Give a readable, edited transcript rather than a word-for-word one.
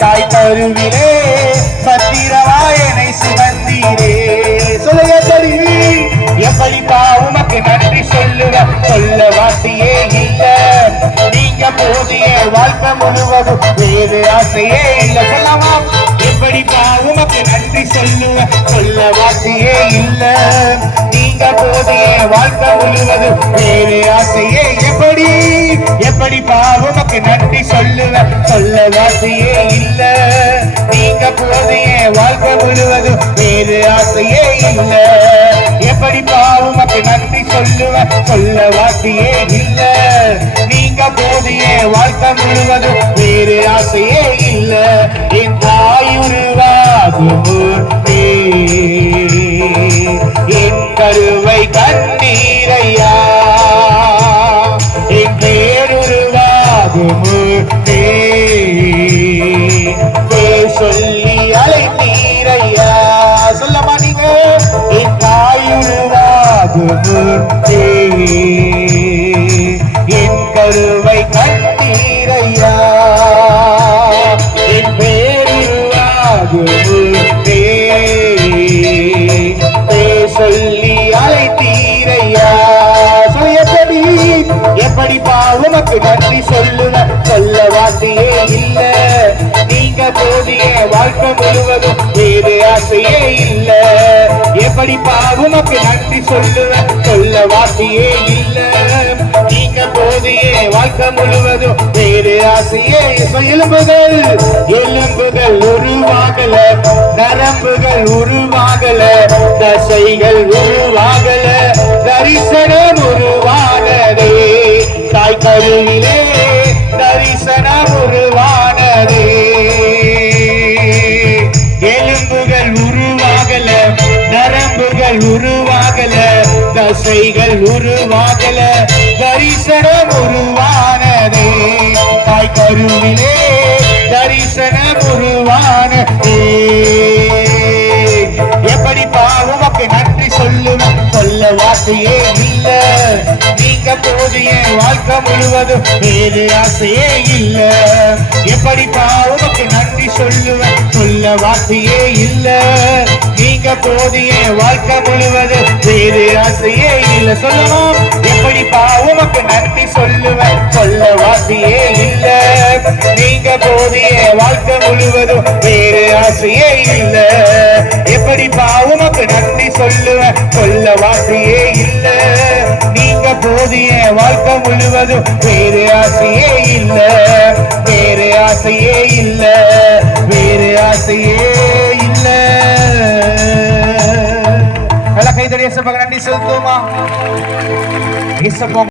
தாய் கருவிலே பத்திரவாயனை சுமந்தீரே. சொல்லுங்க சரி. எப்படிப்பா உமக்கு நன்றி சொல்லுவ, சொல்ல வார்த்தையே இல்ல. நீங்க போதிய வாழ்க்கை முழுவதும் வேறு ஆசையே இல்ல. சொல்லாமா? எப்படிப்பா உமக்கு நன்றி சொல்லுவ, சொல்ல வார்த்தையே இல்ல. நீங்க போதிய வாழ்க்கை முழுவதும் வேறு ஆசையே. எப்படிப்பா உமக்கு நன்றி சொல்லுவ, சொல்ல வார்த்தையே இல்ல. நீங்க போதிய வாழ்க்கை முழுவதும் வேறு ஆசையே இல்ல. எப்படிப்பா உமக்கு நன்றி சொல்லுவ, சொல்ல வார்த்தையே இல்ல. நீங்க போதிய வாழ்க்கை முழுவதும் வேறு ஆசையே இல்ல. என் தாயுருவாகும் முன்னே என் கருவை கண்ணீரையா. என் பேருருவாகும் முன்னே சொல்லி அழைத்தீரையா. சொல்ல மாட்டீங்க. என் தாயுருவாகும் முன்னே என் கருவை கண்ணீரையா. என் பேருருவாகும் முன்னே சொல்லி அழைத்தீரையா. எப்படிப்பா உமக்கு நன்றி சொல்லுவ, சொல்ல வார்த்தையே இல்ல. நீங்க போதிய வாழ்க்கை முழுவதும் வேறு ஆசையே இல்ல. எப்படிப்பா உமக்கு நன்றி சொல்லுவ, சொல்ல வார்த்தையே இல்ல. நீங்க போதிய வாழ்க்கை முழுவதும் வேறு ஆசையே. எலும்புகள் உருவாகல, நரம்புகள் உருவாகல, தசைகள் உருவாகல, தரிசனம் உருவானதே. தாய் கருவிலே தரிசனம் உருவானதே. எலும்புகள் உருவாகல, நரம்புகள் உருவாகல, தசைகள் உருவாகல, தரிசனம் உருவானதே. தாய் கருவிலே தரிசனம் உருவானதே. எப்படிப்பா உமக்கு நன்றி சொல்லுவ, சொல்ல வார்த்தையே இல்ல. நீங்க போதிய வாழ்க்கை முழுவதும் வேறு ஆசையே இல்ல. எப்படிப்பா உமக்கு நன்றி சொல்லுவ, சொல்ல வார்த்தையே இல்ல. நீங்க போதிய வாழ்க்கை முழுவதும் வேறு ஆசையே இல்ல. சொல்லணும். எப்படிப்பா உமக்கு நன்றி சொல்லுவ, சொல்ல வார்த்தையே இல்ல. நீங்க போதிய வாழ்க்கை முழுவதும் வேறு ஆசையே இல்ல. எப்படிப்பா உமக்கு நன்றி சொல்லுவ, சொல்ல வார்த்தையே இல்ல. நீங்க போதிய வாழ்க்கை முழுவதும் வேறு ஆசையே இல்ல. வேறு ஆசையே இல்ல. வேறு ஆசையே இல்ல. நல்லா கைதடி இயேசுவுக்கு நன்றி செலுத்துவோமா?